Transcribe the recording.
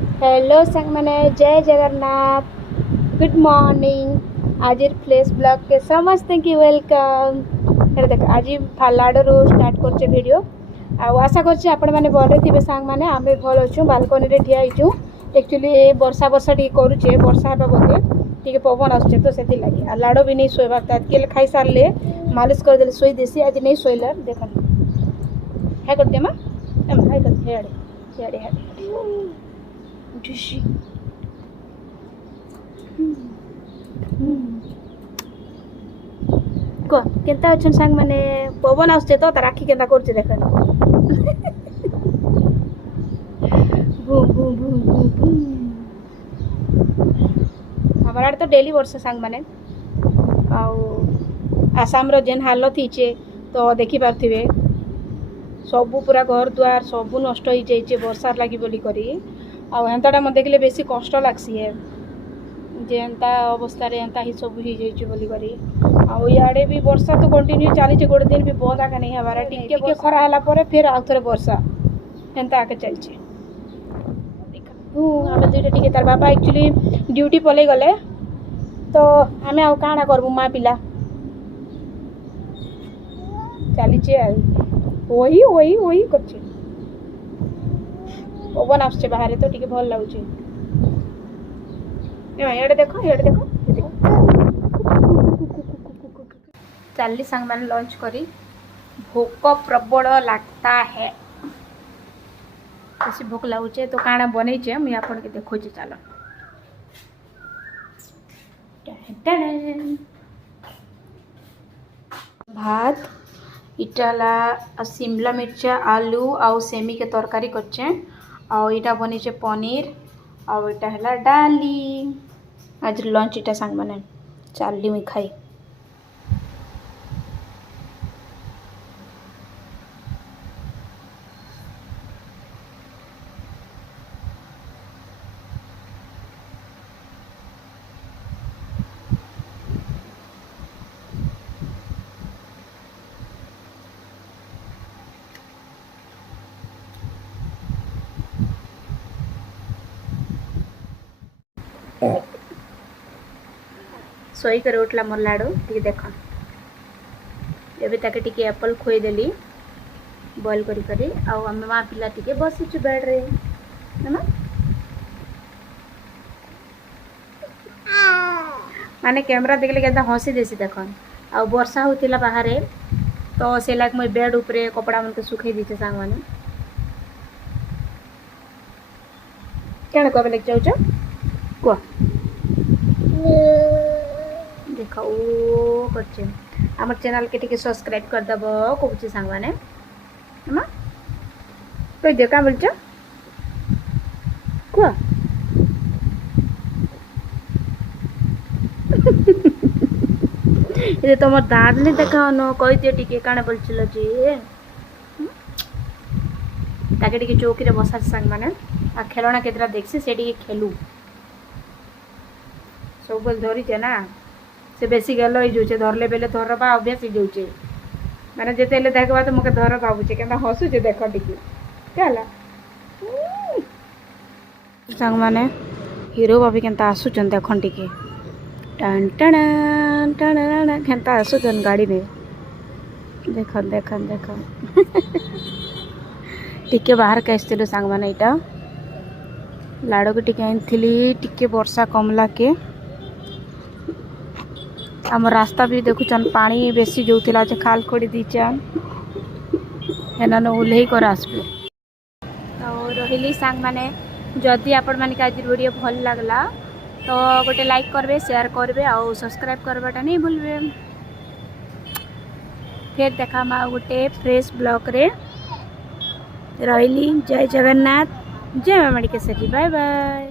Hello संग मैंने जय जगन्नाथ गुड मॉर्निंग आज फ्लेश ब्लॉग के समस्त की वेलकम देख आज फालाडू स्टार्ट कर वीडियो आशा कर भल थे सांग मैंने आम भल अच्छु बालकनी रे ठिया होइछु एक्चुअली वर्षा वर्षा टी करुचे वर्षा हेबा बोधे टी पवन आसुचे तो से लगे आ लाड़ भी नहीं शोवा के खाई सारे मालिश करदे शोई देसी आज नहीं शोइला देख है करते माँ है करते हेड़े हेड़े कह केनता अच्छन सांग माने पवन आसुचे तो तार आखि केनता करछे देखन boom boom boom boom boom हमर आड़ तो डेली वर्षा सांग माने आसाम रो जेन हालत हिचे तो देखि पारथिबे सबू पूरा घर द्वार सबू नष्ट हो जाइए वर्षार लगी बोली करी आंताटा मत देखले बेसी कष्ट लगसी है जे एंता अवस्था एंता ही सब हो जाइए बोली करी आड़े भी वर्षा तो कंटिन्यू चली गोटे दिन भी बंद आगे नहीं हमारा टिके खरा है फिर आउ थे वर्षा एंता आगे चलचे आम दुईटा टिके तार बाबा एक्चुअली ड्यूटी पलि गले तो आम आउ काଣା करबू माँ पिला चलीचे वही वही वही करछे पवन आसছে बाहर तो टिके भल लागुचे एडे देखो चली संग मान लंच करी भोक प्रबल लगता है ऐसी भोक लगुचे तो काଣା बनईचे मुझे आपन के देखोचे चलो भात इटाला शिमला मिर्चा आलू आउ सेमी के तरकारी करछे आईटा बनीचे पनीर आईटा है डाली आज लंच इटा सांग मैंने चाली मुई खाई सोई कर उठला मोर लाडू टी देख एबे ताके टी एप्पल खोईदेली बॉइल करी करी आम माँ पिला टी बसीचु बेड रे ना माने कैमरा देखले के हसी देसी देख आ वर्षा होतिला बाहर तो से लाग मुई बेड उपरे कपड़ा मन के सुखई दीचे सांग माने केन कहबे लग जाउछ को देखा ओ करछे हमर चैनल के टिके सब्सक्राइब कर दब कहूँ सांग मैंने हम कह दियो क्या बोलछ कह ये तुम दाँत नहीं देखा न कह दियो टिके काणे बोलछिलो जे ताके टिके चौकी रे बसा सांग मैंने आ खेलना केतरा देखसी से टिके खेलू सब बोल धरी ना से बेसी गेल हो जाऊे धरले बेले धरबा अभ्यास हो जाऊे मैंने जिते देखवा तो मुझे धर भावुचे क्या हसुचे देख टी क्या सांग मैंने हीरो भाभी के आसुचन देख टी टन टन टन के आसुचन गाड़ी में देख देख देख टिके बाहर के आसलु सांग मैंने यहाँ लाड़ को टिके आनी टिके वर्षा कमला के आम रास्ता भी देखुचन पानी बेसी जो खाल खोड़ी दीचन हेन ओल्हे कर आसबे तो रही सांग मैंने जदि आपण मानिक आज वीडियो भल लगला तो गोटे लाइक करबे शेयर करबे और सब्सक्राइब करवाटा नहीं भूलबे फिर देखा मा गोटे फ्रेश ब्लॉग रे रही जय जगन्नाथ जय माँ मणिकेश्वरी बाय बाय।